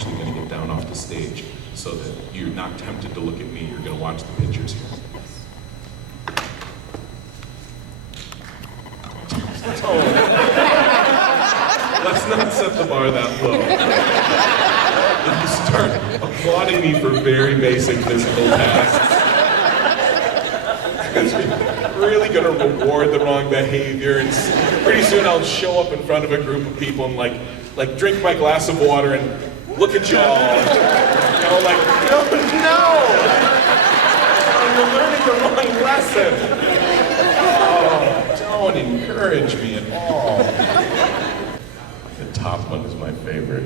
actually going to get down off the stage so that you're not tempted to look at me. You're going to watch the pictures here. Let's not set the bar that low. If you start applauding me for very basic physical tasks, it's really going to reward the wrong behavior, and pretty soon I'll show up in front of a group of people and like drink my glass of water and look at y'all. You know, like, no! You're learning the wrong lesson. Oh, don't encourage me at all. The top one is my favorite.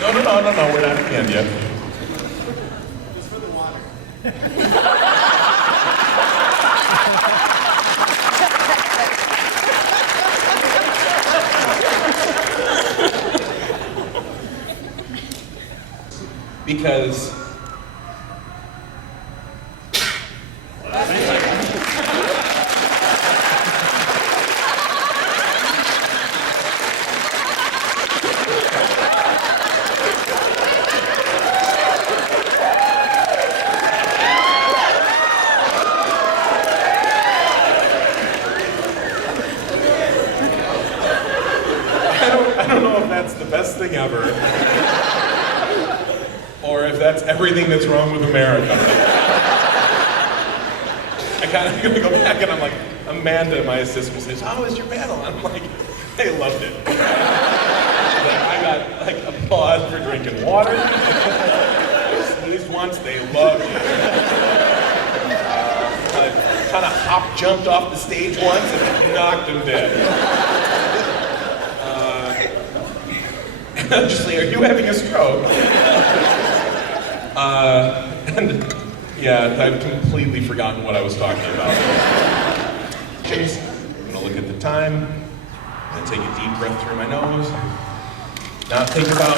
No, we're not at the end yet. Just for the water. Because I don't know if that's the best thing ever, or if that's everything that's wrong with America. I kind of gonna go back and I'm like, Amanda, my assistant, says, "How was your panel?" I'm like, "They loved it." I got like applause for drinking water. I sneezed once, they loved it. I kind of jumped off the stage once and knocked him dead. I'm just like, "Are you having a stroke?" And yeah, I've completely forgotten what I was talking about. Chase, I'm gonna look at the time. I'm gonna take a deep breath through my nose. Now think about,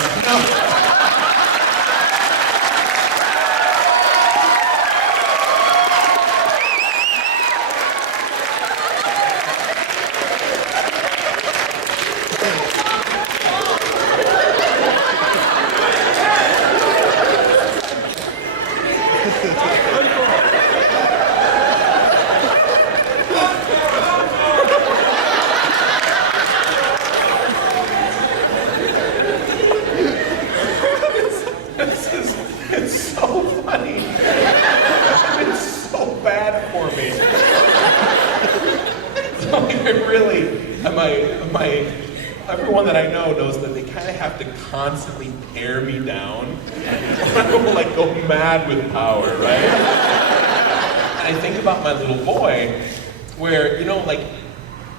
it's so funny. It's so bad for me. Like, everyone that I know knows that they kind of have to constantly tear me down. I will like go mad with power, right? And I think about my little boy, where, you know, like,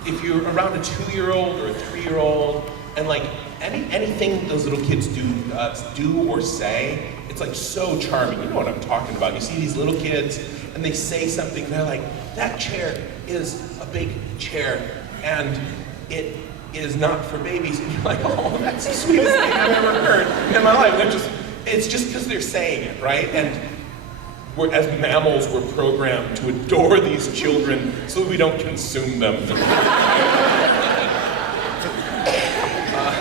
if you're around a 2-year-old or a 3-year-old, and like anything those little kids do or say, it's like so charming. You know what I'm talking about. You see these little kids and they say something, they're like, "That chair is a big chair and it is not for babies." And you're like, "Oh, that's the sweetest thing I've ever heard in my life." It's just because they're saying it, right? And as mammals, we're programmed to adore these children so we don't consume them.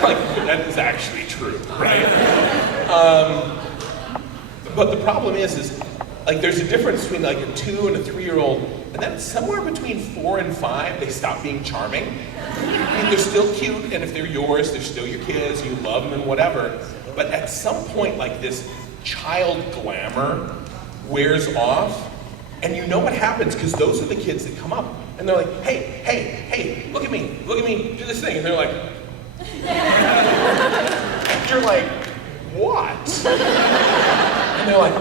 Like, that is actually true, right? But the problem is like, there's a difference between like a 2 and a 3-year-old, and then somewhere between 4 and 5, they stop being charming. I mean, they're still cute, and if they're yours, they're still your kids, you love them and whatever. But at some point, like, this child glamour wears off, and you know what happens, because those are the kids that come up, and they're like, hey, look at me, do this thing, and they're like, and you're like, what? And they're like,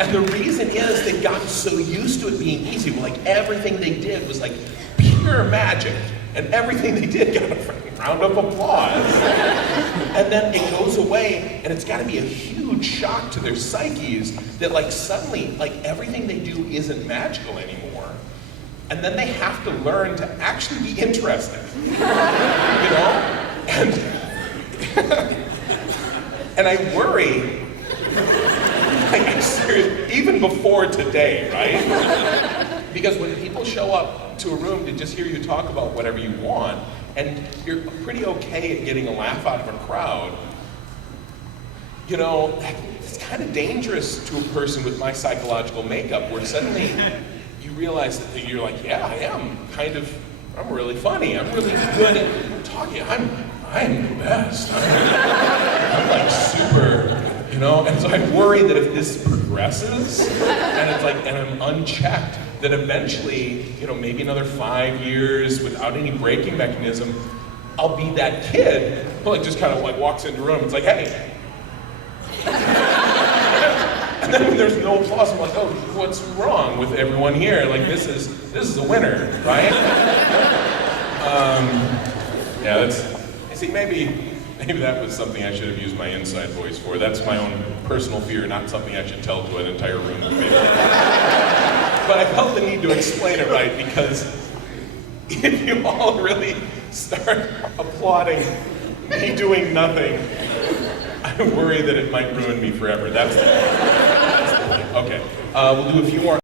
And the reason is they've gotten so used to it being easy. Like, everything they did was like pure magic, and everything they did got a freaking round of applause. And then it goes away, and it's got to be a huge shock to their psyches that, like, suddenly, like, everything they do isn't magical anymore. And then they have to learn to actually be interesting, you know? And I worry Like, seriously, even before today, right? Because when people show up to a room to just hear you talk about whatever you want, and you're pretty okay at getting a laugh out of a crowd, you know, it's kind of dangerous to a person with my psychological makeup, where suddenly you realize that you're like, yeah, I'm really funny. I'm really good at talking. I'm the best. I'm like super, you know? And so I worry that if this progresses, and I'm unchecked, that eventually, you know, maybe another 5 years without any braking mechanism, I'll be that kid who like just kind of like walks into the room. It's like, hey. And then when there's no applause, I'm like, oh, what's wrong with everyone here? Like, this is a winner, right? Yeah, maybe that was something I should have used my inside voice for. That's my own personal fear, not something I should tell to an entire room of people. But I felt the need to explain it right, because if you all really start applauding me doing nothing, I worry that it might ruin me forever. That's the thing. Okay, we'll do a few more.